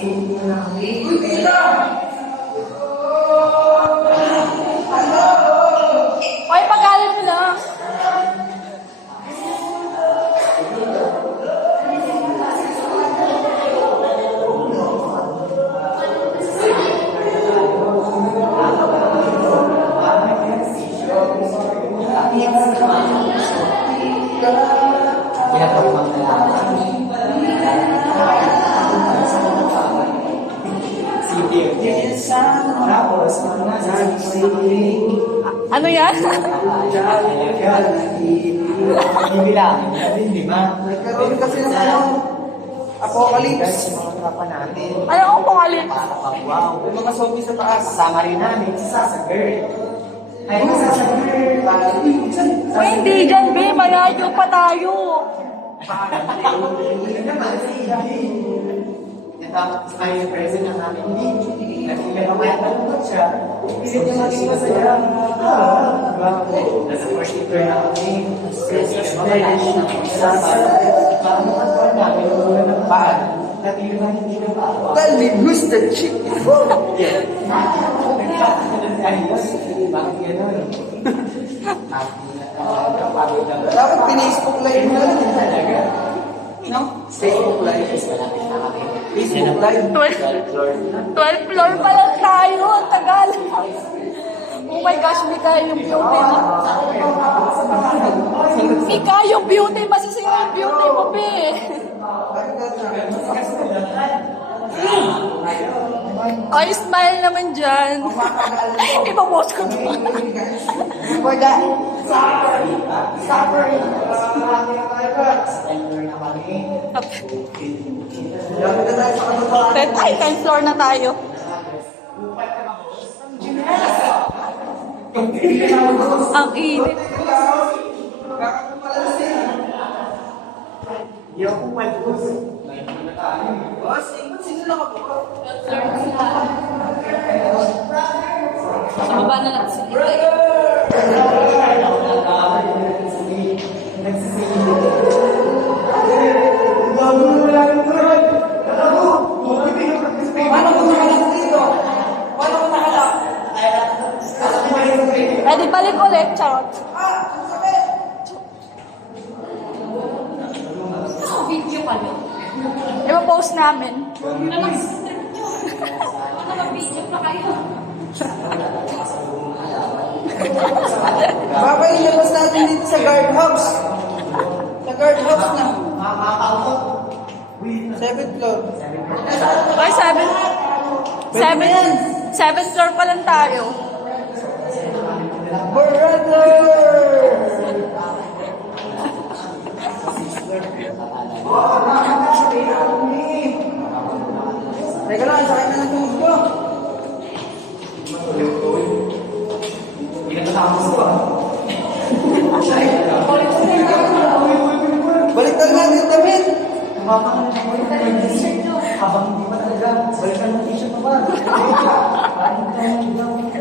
Ay, pagalan mo lang. Ano yan? Bibilangin natin, di ba? Nagkaroon kasi ng apocalypse. Mga tropa natin. Ano ang pangalan? Wow. Yung mga zombie sa taas. Kasama rin namin si Sasa Girl. Ay, Sasa Girl. Uy, hindi dyan, be. Malayo pa tayo. Yun naman, si tapos tayo yung present ng aming hindi. Nakikita ko kaya talunod siya. Pilit niya maging masaya. Nasa first year na kami. Paano ka pa namin yung mga ng paan? Natilo na hindi na ba? Tell me, who's the chick? Bakit gano'n? Dapat pinispook live mo lang. No? Facebook live. Malapit na kami. Facebook live. 12 floor pa lang tayo. Ang tagal. Oh my gosh, Mika, yung beauty mo. Mika, yung beauty. Masisira yung beauty mo, be. Ay, smile naman dyan. Ipapost ko to. For the suffering. Dapat na tayo sa katotohanan. Ay, 10th floor na tayo. Ang init. Boss, sino nakabuka? Sa baba na natin sila. Paano ko nakalak dito? Paano ko nakalak? Eh, di balik ulit, charot. Video pa yun. Ipapost namin. Video pa kayo. Babay, ilabas natin dito sa guardhouse. Sa guardhouse na. 7th floor. Ay, 7th floor pa lang tayo. Brother! Teka lang, sakay na ng tubig ko. Baliktad natin damit. Habang hindi pa talaga, balikan ng t-shirt mo ba?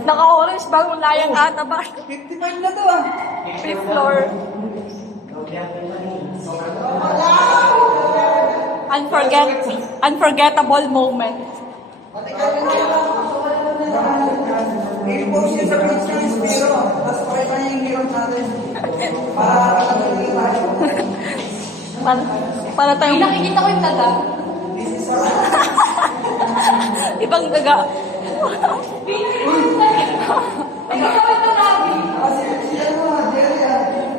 Naka-orange bagong layang ata ba? 55 na to ah. 5th floor. Unforgettable moment. I-post yun sa page ng Inspiro. Tapos pakita niya yung hirap natin. Para nakakalimutan tayo. Para Ay, tayong nakikita ko yung taga. ibang daga. Nakikita ko yung taga.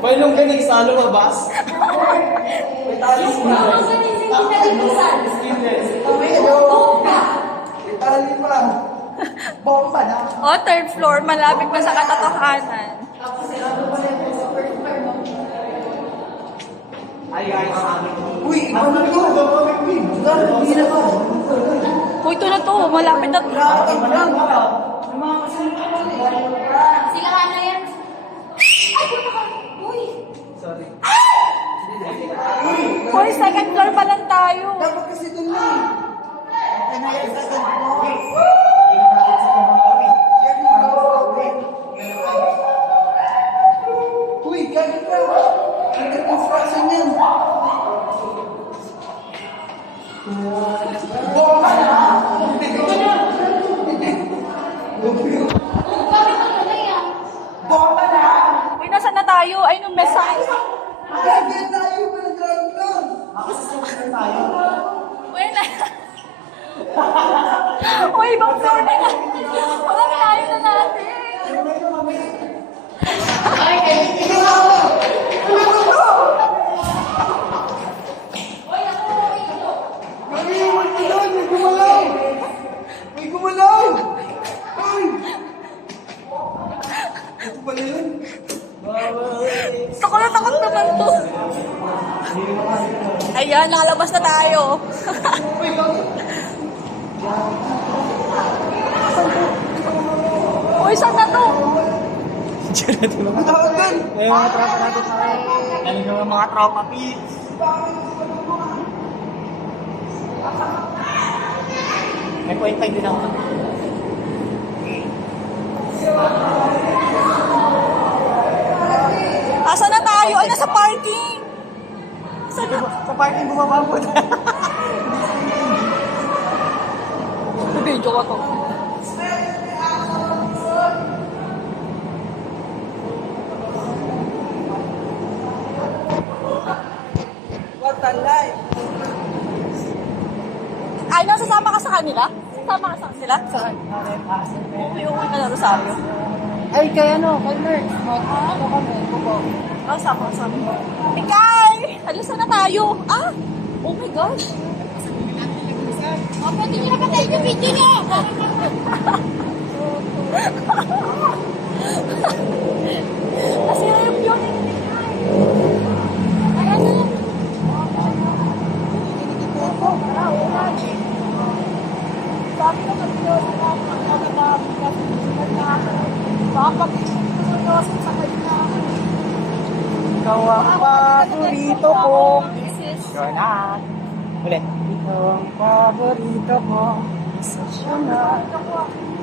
Paano ka sa lumabas? May tali Yung pa. mga ganyan, hindi nalimusan. May tali pa. Bomba na. O, 3rd floor, malapit pa sa katotohanan. Ay, sa amin. Uy, ano na to? Hindi na to. Uy, ito na to, malapit na to. Nakakatawa lang. May mga kasunod Sila ka na yan. Ay, puto ka. Uy. Sorry. Uy, 2nd floor pa lang tayo. Dapat kasi doon na eh. Okay na yan sa second floor. Uy, gagawin ka. Under construction yan. Bomba na. tayo. Wala. Uy, ibang floor na lang. Wala, tayo na natin. May gumalaw! Ay! Ito pala yun? Takot na takot naman to. Ayan, nakalabas na tayo. Uy, saan na to? Ang tawag doon? May mga tropa natin sa galing ng mga tropa pigs. May point 5 din ako. Asa na tayo? Ay, nasa parking. Saan na? Sa parking bumaba po. Video ko to. What a life! Ay, nasasama ka sa kanila? Sasama ka sa kanila? Saan? Okay, okay ka na, Rosario. Ay, kay ano, kay Merck. Ano kami, buko. Ah, sama ka sa amin. Ikay! Alisa na tayo. Ah! Oh my gosh! Oh, pwede nyo napatayin yung video nyo. Kasi ayun yun. Sabi ko kanina sa kanya. Ikaw ang paborito ko. This is You're not. Ulit. Ikaw ang paborito ko. Isa siya na.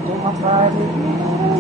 Yung paborito.